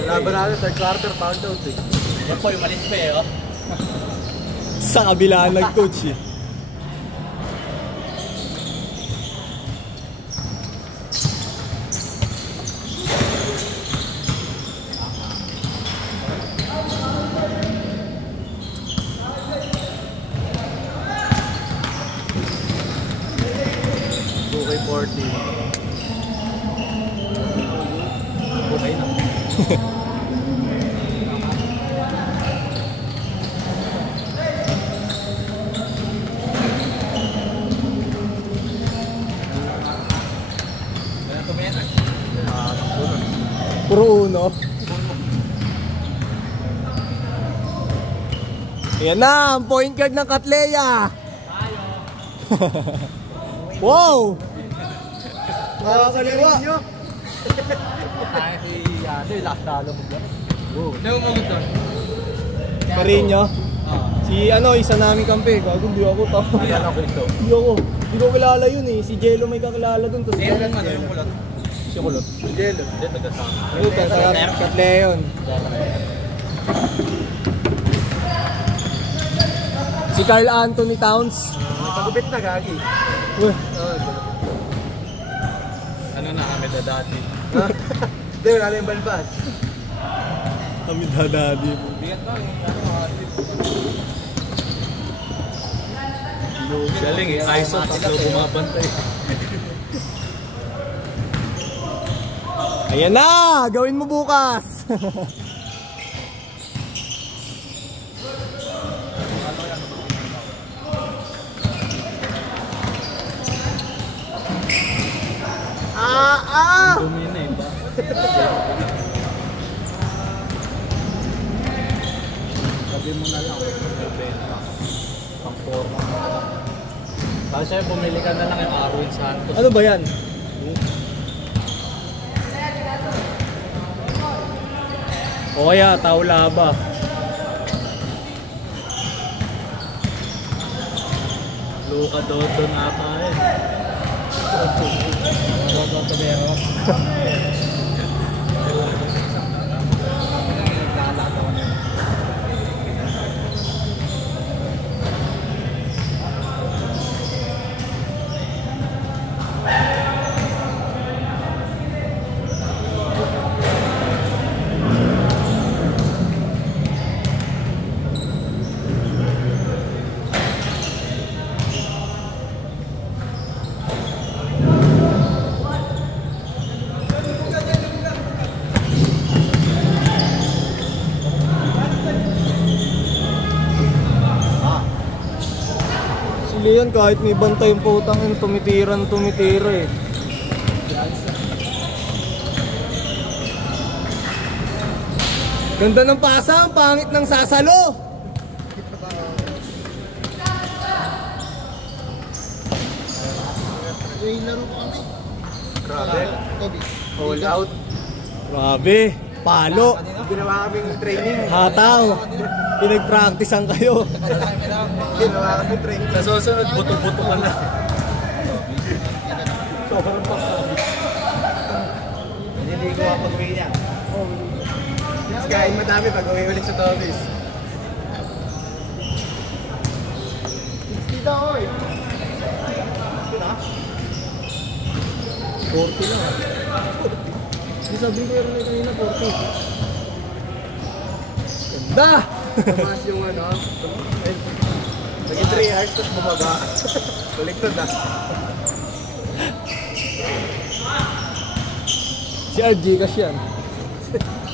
Laban natin sa quarter pound out eh. Yan po yung malis pa eh, oh. Sa kabilaan nag-coach eh. Okay, 40. Okay na. Puro uno. Ayan na, ang point guard ng Katleya. Wow! Nakakaliwa. Ay, ano yung last dollar mo dyan? Sino umagot doon? Carino? Si ano, isa namin kampi. Gago, di ako tao. Ayan ako ito. Di ko kilala yun eh. Si Jello may kakilala dun. Sino yung ano yung kulot? Si Kulot. Jello. Hindi, taga-sama. Ayun, sa Katleya yun. Si Carl Anthony Towns. Pagupit na, gagi. Uy. Ano na kami dati? Hindi, wala na yung balbas. Kami dadadi. Bigat na, galing eh, ISO, tatlo bumabantay. Ayan na! Gawin mo bukas! Dumi na eh ba? Sabi mo na lang, benta. Pang-forma mo na lang. Kasi bumili ka na lang yung Arwin Santos. Ano ba yan? O kaya, Taulaba. Luka Dodo na ata eh. Dodo Tadero. Leon kahit may bantay yung putang yun, tumitira eh. Ganda ng pasa, ang pangit ng sasalo. Grabe. All out. Grabe, palo. Ginawa kaming training. Hataw. Pinag-practicean kayo. Ginawa kaming training. Sa susunod, buto-buto ka na. Sobrang pang-COVID. Hindi ko pag-uwi niya. Kain madami pag-uwi ulit sa Tommy's. 60 daw oy. 40 lang. 40. Di sabi ko yung kanina 40. Ganda! Tumaas yung ano. Naging 3 hours tapos bumaba. Baliktad ah. Si RG kasi yan.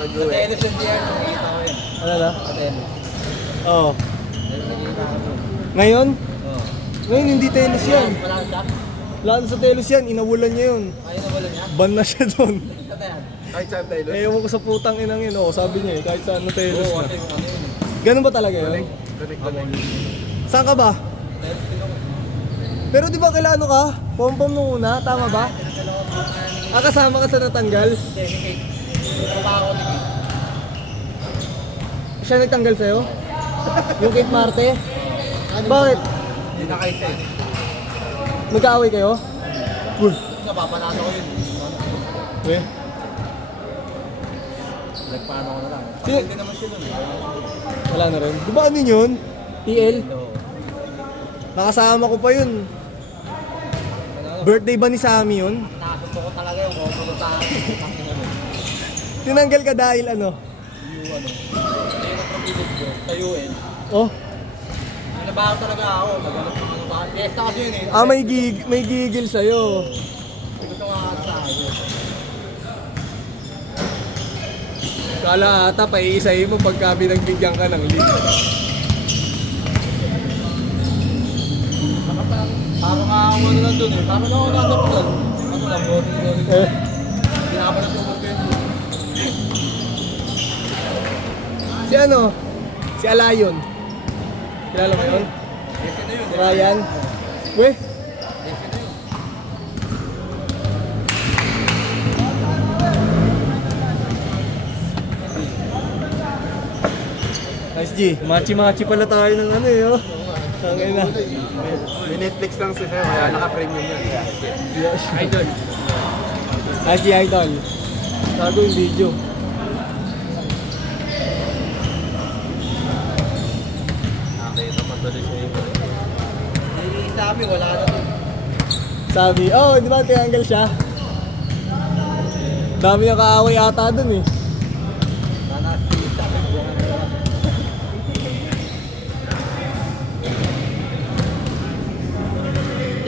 Pag-uwi. Atenos yung DR, nakikita ko yun. Ano na? Atenos. Oo. Nakikita ko yun. Ngayon? Oo. Ngayon hindi telos yan. Wala kang shop? Wala sa telos yan, inawalan niya yun. Ayaw na wala niya? Ban na siya doon. Saan yan? Kahit saan tayo doon? Ewan ko sa putang inang yun. Oo, sabi niya eh, kahit saan na telos Oo, na. kasi ano yun. Ganun ba talaga yun? Connect. Saan ka ba? Pero di ba kailan ka? Pom-pom nung una, tama ba? Kasama ka sa natanggal? Hindi, ni Kate. Trabaho ko ni Kate. Siya nagtanggal sa'yo? Yung Kate Marte? Bakit? Hindi na kayo eh. Nag-aaway kayo? Uy! Napapanalo ko yun. Eh? Nagpaano ko na lang. Si... Hindi naman siya nun. Wala na rin. Di ba ano yun? TL? Oo. Nakasama ko pa yun. Birthday ba ni Sammy yun? Nakasunto ko talaga yung kung sa akin. Tinanggal ka dahil ano? Yung ano. Sa UN. Oh? Nabaho talaga ako. Naghanap ng ano ba? Fiesta kasi yun eh. Ah, may gigil sa'yo. Gusto nga sa akin. Kala ata, paiisahin mo pagka binagbigyan ka ng lead. Parang nga ako ano lang dun eh. Parang ako nandun doon. Ano lang, boring. Hindi na ka pa natubos ko yun. Si ano? Si Alayon. Kilala mo yun? Desi na yun. Ryan? Weh? Desi na yun. Nice G. Machi-machi pala tayo ng ano eh, oh. Tangay na. May Netflix lang siya, kaya naka-premium yan. Idol. Nice G, Idol. Tago yung video. Nakakita pa tuloy siya yung hindi sabi, wala na dun. Sabi, oh, di ba tinanggal siya? Dami yung kaaway ata dun eh. Sana sabi ko na naman.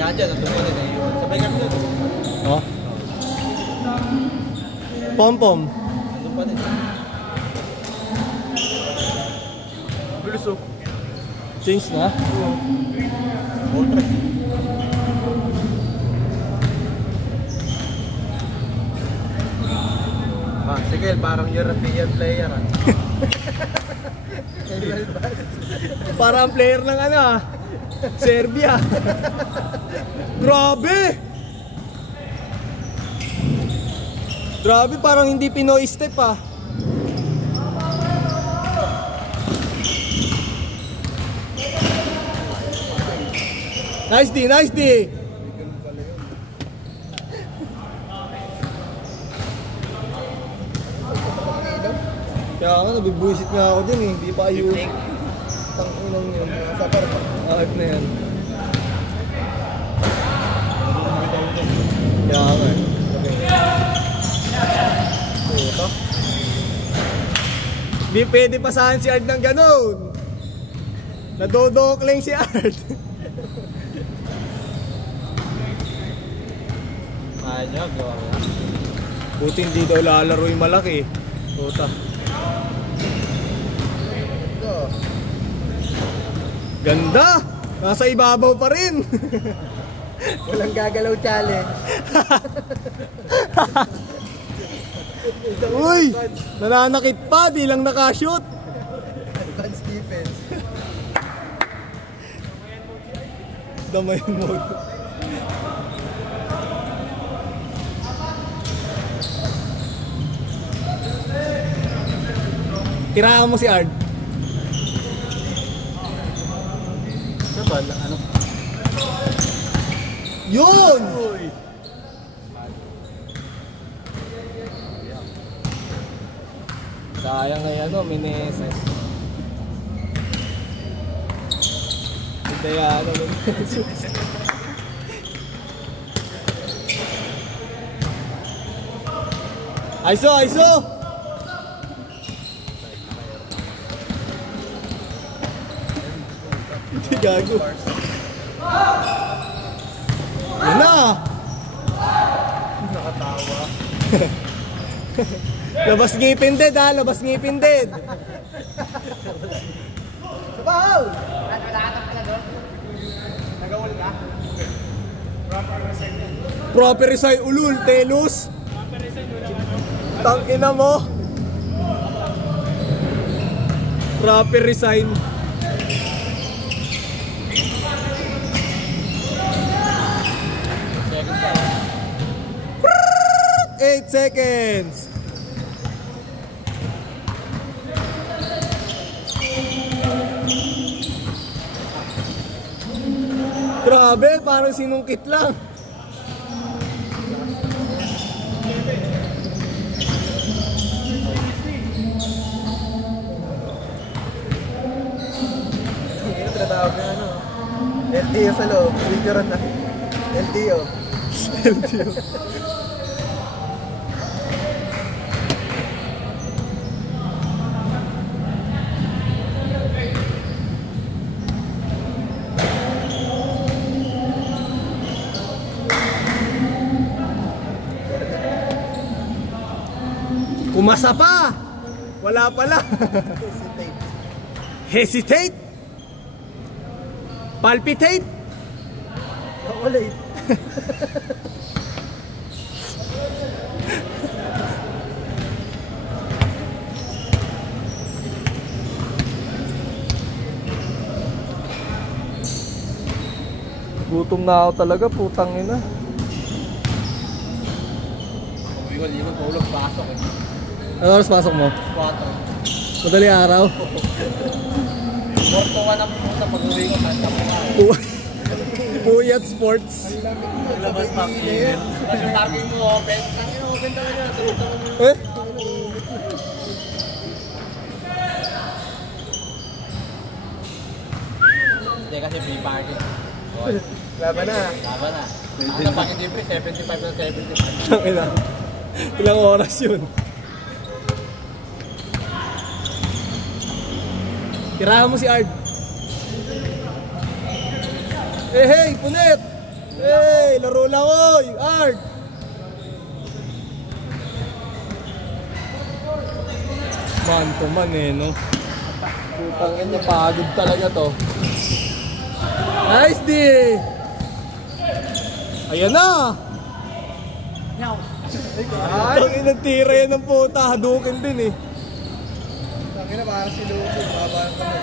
Diyan, natumunin na yun. Sabay kami dun. Oh. Pom-pom. Nandun pa din. Bilis oh. Change na? Ah, sige, parang European player ah. Parang player ng ano ah. Serbia. Grabe! Grabe, parang hindi Pinoy step ah. Nice D, nice D! Kaya nga, nabibuisit nga ako dyan eh. Hindi pa ayun. Tangunang yun. Sapar pa. Ahit na yan. Kaya nga eh. Puta. Hindi pwede pasahan si Art ng ganun. Nadodokling si Art. Ayaw, gawa ko. Buti hindi daw lalaro yung malaki. Puta. Ganda! Nasa ibabaw pa rin! Walang gagalaw challenge. Uy! Nananakit pa, di lang nakashoot! Advanced defense. Damayin mode. Tirahan mo si Ard. Ano? Yun! Sayang na ano, Meneses. Hindi yan, Meneses. Aiso, Aiso! Hindi gago. Yan na! Nakatawa. Labas ngipin dead ha, labas ngipin dead. Sabaw! Nagawal ka? Proper resign ulul, telos. Tangina mo. Proper resign. 8 seconds. Grabe, parang sinungkit lang. Grabe ano. LTO sa loob. Video ron na. LTO. LTO. Kumasa pa! Wala pala. Hesitate. Hesitate? Palpitate? Makulate. Gutom na ako talaga, putang ina. Iwan-iwan, tulog, pasok eh. Ano oras pasok mo? 4. Madali araw? 4-1 ang pumunta pag-uwi ko. Puyat Sports. Labas pa ang email. Tapos yung parking mo open. Tangin open talaga. Eh? Hindi kasi free parking. Laban na. Laban na. Ano pang hindi free? 75 na 75. Ang ina. Ilang oras yun? Tirahan mo si Ard. Eh, hey, punit! Hey, laro lang oy! Ard! Man to man eh, no? Putang ina, pagod talaga to. Nice D! Ayan na! Ang inang tira yan ng puta, hadukin din eh. Tangin na parang si Lugo. Babalang kami.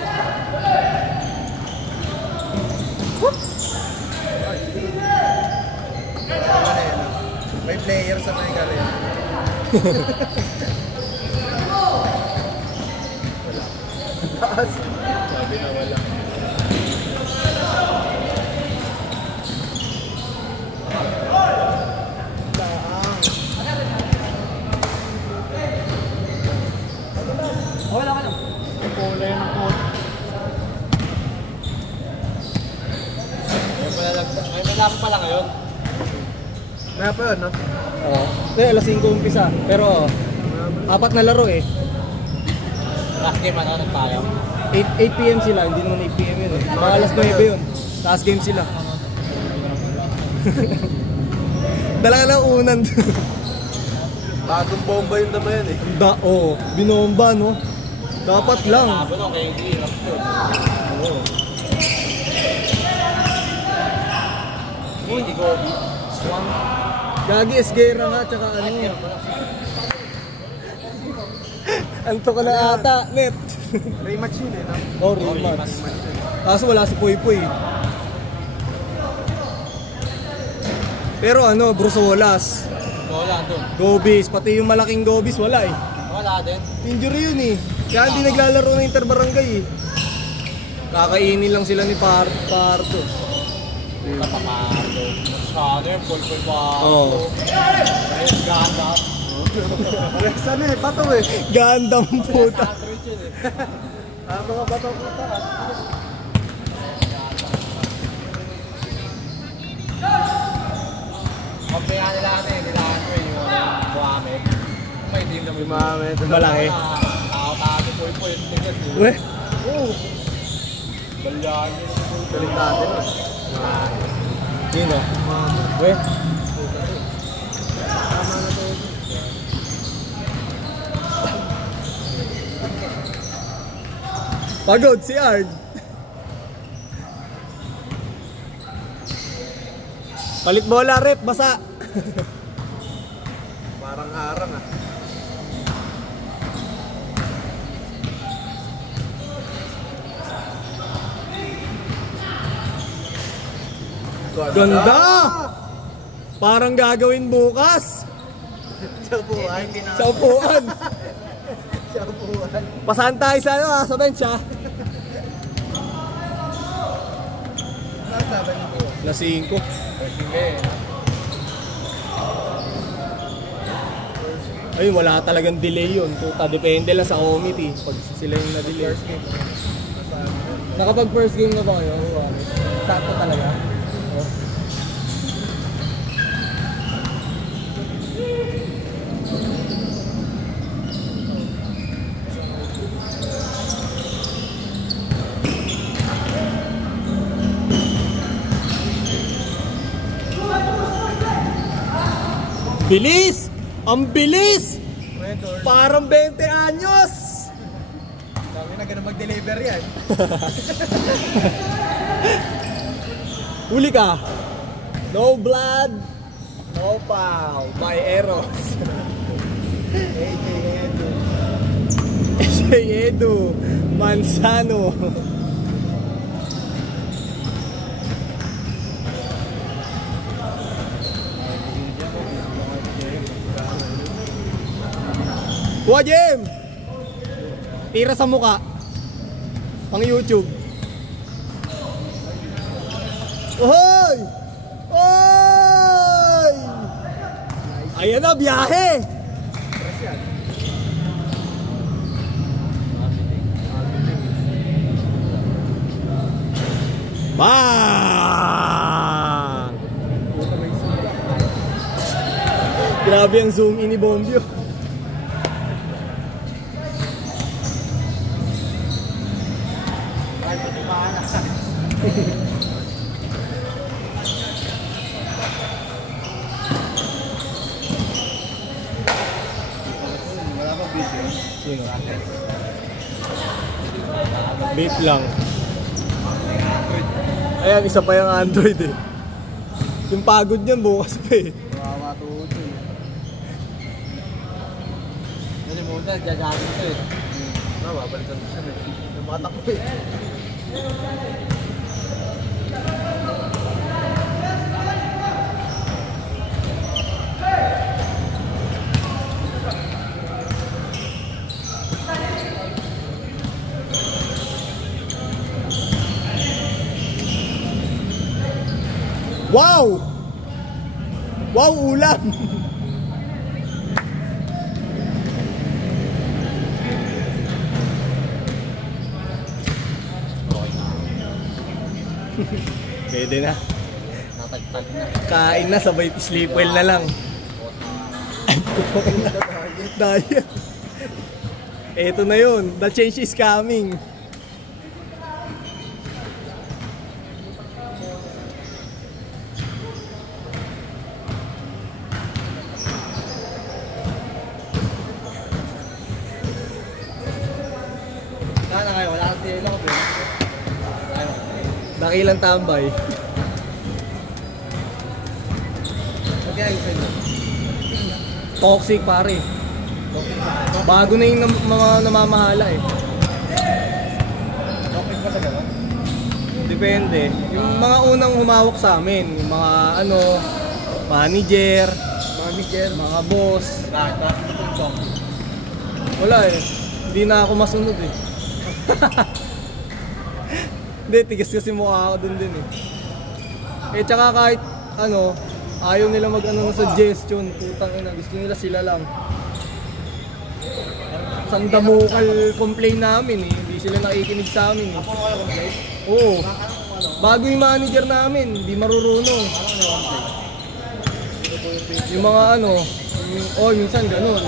May player sa may galing. Taas. Sabi na wala. Wala ka lang. Kulay ng coat. May nalaman pala ngayon. Maya pa yun, no? Oo. Alas 5 umpisa. Pero, 4 na laro eh. Last game ano, nagtayo. 8 PM sila, hindi naman 8 PM yun eh. Mga alas 9 yun. Last game sila. Dala ka ng unan. Bagong bomba yun naman yan eh. Oo, binomba no. Dapat lang. Sabi no, kay hindi. Oo. Hindi ko. Swang. Gagi, Esguerra nga, tsaka ano. Anto ka na ata, net. Rematch yun eh, no? Oh, rematch. Kaso wala si Puy Puy. Pero ano, Brusolas, Wala doon. Gobis, pati yung malaking Gobis wala eh. Wala din. Injury yun eh. Kaya hindi naglalaro ng interbarangay eh. Kakainin lang sila ni Pardo. Tapakardo. Masyado yung pulpul pa. Oo. Ayun, ganda. Ano eh, bato eh. Gandang puta. Average yun eh. Mga bato puta. Kompaya nila ano eh, nila ano eh, yung Buhamek. May team na Buhamek. Malaki. Tao-tao, pulpul. Tingnan mo. Weh. Oo. Balyan yun. Galing natin eh. Yun o. Weh. Tama na to. Pagod si Ard. Palit bola, rep, basa. Parang harang ah. Ganda! Parang gagawin bukas. Sa buhay. Sa upuan. Sa buhay. Pasahan tayo sa ano sa bench ha. Nasaban niyo po. Na 5. Sige. Ayun, wala talagang delay yun. Puta, depende lang sa committee. Pag sila yung na-delay. Nakapag first game na ba kayo? Sakto talaga. Oh. Bilis! Ang bilis! Parang 20 anyos! Dami na ganun mag-deliver yan. Huli ka! No blood, no foul by Eros. AJ Edu Manzano. Kuha, Jem! Tira sa muka. Pang YouTube. Ohoy! Oy! Ayan na, biyahe! Bang! Grabe ang zoom in ni Bombio. Wala pa video. Sino? Vape lang. Ayan, isa pa yung Android eh. Yung pagod niyan bukas pa eh. Kawawa tuhod eh. Kasi muna, jajamin ko eh. Babalikan ko siya eh. Tumatakbo eh. Wow! Wow, ulam! Pwede na. Natagtag na. Kain na, sabay sleep well na lang. Diet. Eto na yun. The change is coming. Sana ngayon, wala kasi yelo ko ba? Dakilang tambay. Okay, ayusin mo. Toxic pare. Bago na yung mga namamahala eh. Okay ba talaga? Depende. Yung mga unang humawak sa amin, yung mga manager, mga boss. Bakit? Bakit ito itong Wala eh. Hindi na ako masunod eh. Hindi, tigas kasi mukha ako dun din eh. Eh tsaka kahit ayaw nila ng suggestion. Putang ina, gusto nila sila lang. Sandamukal complain namin eh. Hindi sila nakikinig sa amin eh. Ako kayo complain? Oo. Bago yung manager namin, hindi marurunong. Yung mga minsan ganun.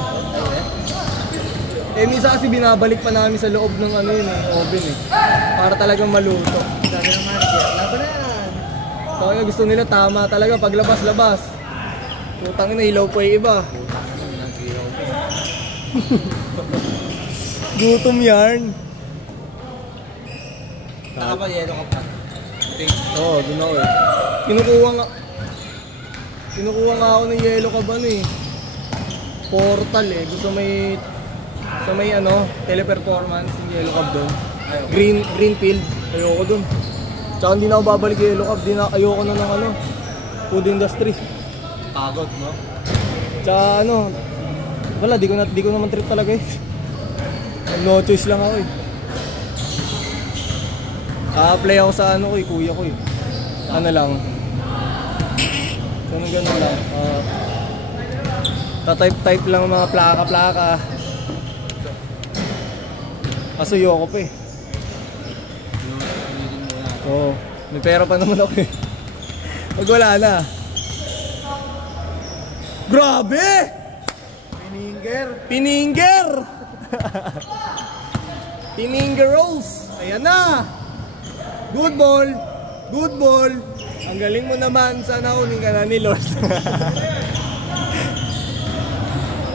Eh minsan kasi binabalik pa namin sa loob ng oven eh. Para talagang maluto. Sabi ng manager, laban na yan. Kaya gusto nila tama talaga paglabas-labas. Putang ina, ilaw pa yung iba. Gutom yarn. Saka ba yelo ka pa? Oo, doon ako eh. Kinukuha nga ako ng yellow kaban eh. Portal eh. Gusto sa may teleperformance yung yellow cab doon. Green field. Ayoko doon. Tsaka hindi na ako babalik yung yellow cab. Ayoko na ng food industry. Pagod, no? Tsaka wala, di ko naman trip talaga eh. No choice lang ako eh. Apply ako sa kuya ko eh. Lang. Ganun lang. Type lang mga plaka-plaka. Kaso yoko pa eh. Oo, may pera pa naman ako eh. Pag wala na. Grabe! Pininger. Pininger! Pininger rolls. Ayan na. Good ball. Good ball. Ang galing mo naman. Sana kunin ka na ni Lord.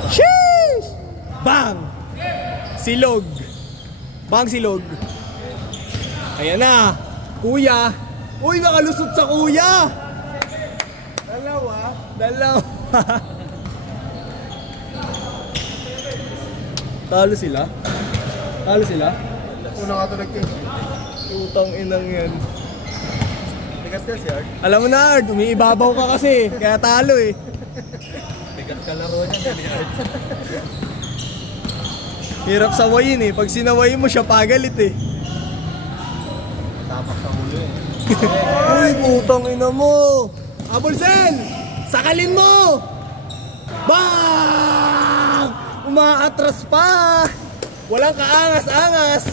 Sheesh! Bang! Silog. Bang silog. Ayan na. Kuya. Uy, nakalusot sa kuya. Dalawa. Talo sila? Una nga ito nag-change. Utang inang yan. Bigat ka si Art. Alam mo na, Ard, umiibabaw ka kasi. Kaya talo eh. Bigat kalaro niya. Hirap sawayin eh. Pag sinawayin mo siya, pagalit eh. Tapak sa ulo eh. Uy, utang ina mo. Abulsen! Sakalin mo! Bang! Umaatras pa! Walang kaangas-angas!